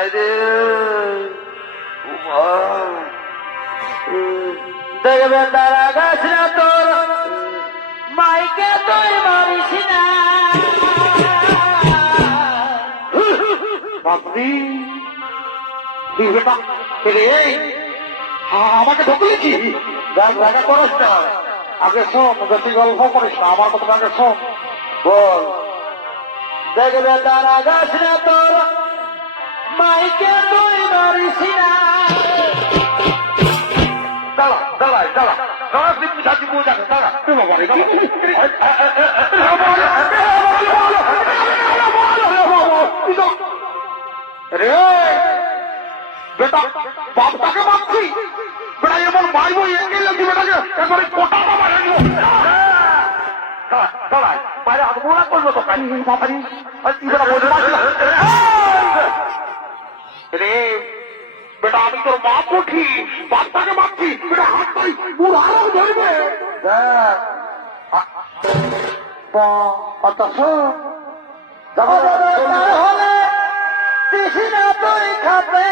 নাই রে দেখবে তারা গাছ না তোর মাইকে তুই মারিস না বাপরি আমাকে ঢুকলেছি দেখা করিস না আগে শোন বেশি গল্প করিস না আমার কথা আগে শোন বল দেখবে তারা গাছ না তোর মাইকে তুই মারিস না দাঁড়া দাঁড়াই দাঁড়া দাঁড়া তুই সাথে বউ যাকে দাঁড়া রে বেটা বাপটাকে মারছি বেটা এমন ভাই বই এগিয়ে লাগছি বেটাকে একবারে কোটা বাবা লাগলো দাঁড়াই বাইরে হাত মোড়া করবো তো বাবারি বেটা বলতে পারছি রে বেটা আমি তোর বাপ উঠি বাপটাকে মারছি বেটা হাত পাই পুরো আরো ধরবে হলে দিছি না তুই খাপে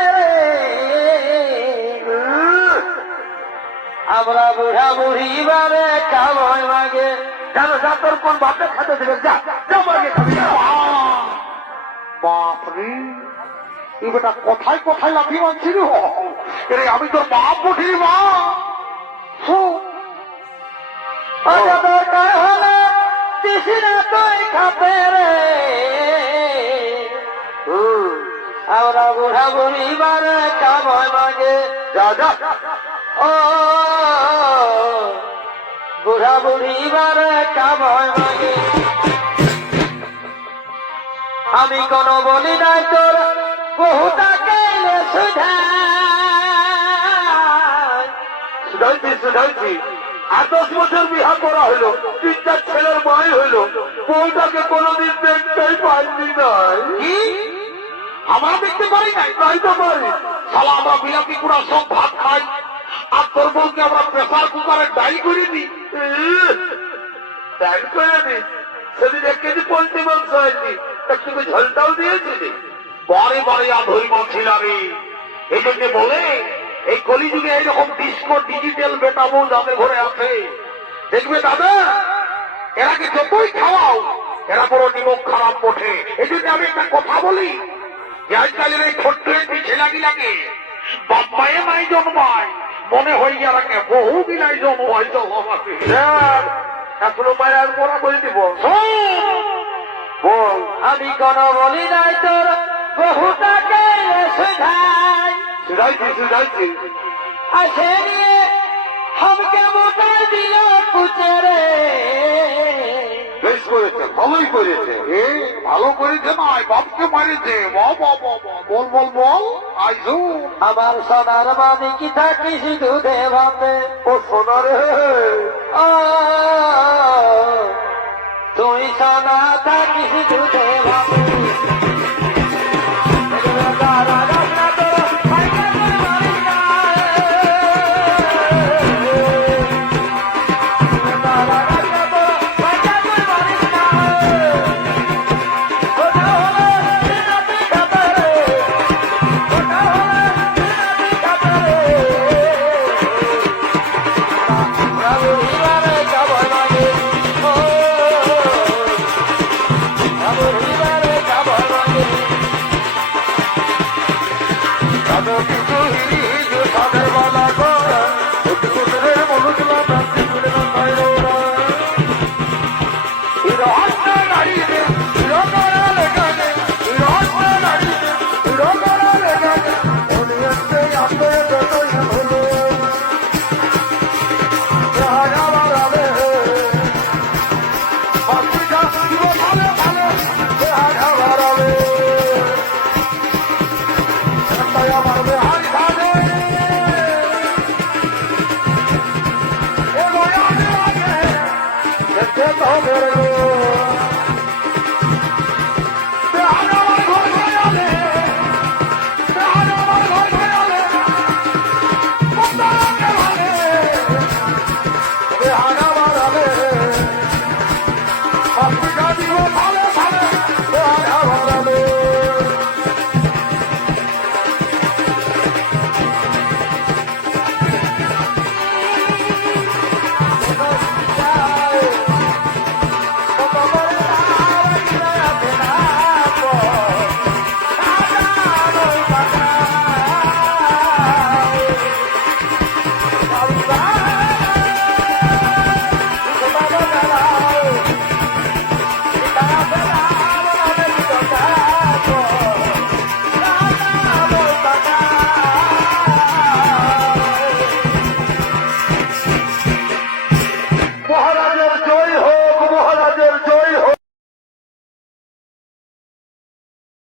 আমরা বুড়া বুড়ি বারে খাবই মাগে জানো যা তোর কোন বাপে খাতে দেবে যা যা মাগে খাবি বাপরে এই বেটা কোথায় কোথায় লাফিয়ে মানছি রে আমি তোর বাপ উঠি মা দরকার হলে দিছি না তুই খাপে রে আমরা বুড়া বুড়ি বারে খাবই মাগে যা যা ও বুড়া বুড়ি বারে খাবই মাগে আমি কোনো বলি নাই তোর বহুটাকে শুধাইছি আর 10 বছর বিহা করা হইলো 3-4 ছেলের মাই হইলো বউটাকে কোনোদিন দেখতেই পাইনি নাই আমরা দেখতে পারি নাই তাই তো পারি শালা আমরা বিলাতি কুড়া সব ভাত খাই আর তোর বউকে আমরা প্রেসার কুকারে ডাই করে দিই ডাই করে দিই সেদিন 1 কেজি পোল্ট্রি মাংস হয়নি একটু ঝলটাও দিয়েছিলি বারে বারে আধরি মাছিল আমি এই জন্য বলে এই কলিযুগে এইরকম ডিস্কো ডিজিটাল বেটা বউ যাদের ঘরে আছে দেখবে দাদা এরাকে যতই খাওয়াও এরা বড় নিমক খারাপ ওঠে এই জন্য আমি একটা কথা বলি যে আজকালের এই ছোট্ট একটি ছেলাগিলাকে বাপ মায়ে মাই জন্মায় মনে হয় এরাকে বহু গিলাই জন্মায় জন্মাতে এখনো মায়ের আর পড়া করে দিব বল আমি কোনো বলি নাই তোর বহুটাকে শুধাইছি আসে নিয়ে हमके মোটা দিল কুচরে বেশ করেছে ভালোই করেছে ভালো করেছে না বাপকে মারেছে বল বল বল আইজু আমার সোনার মানি কি থাকিস দুধে ভাতে ও সোনারে তুই সোনা থাকিস দুধে ভাতে Oh,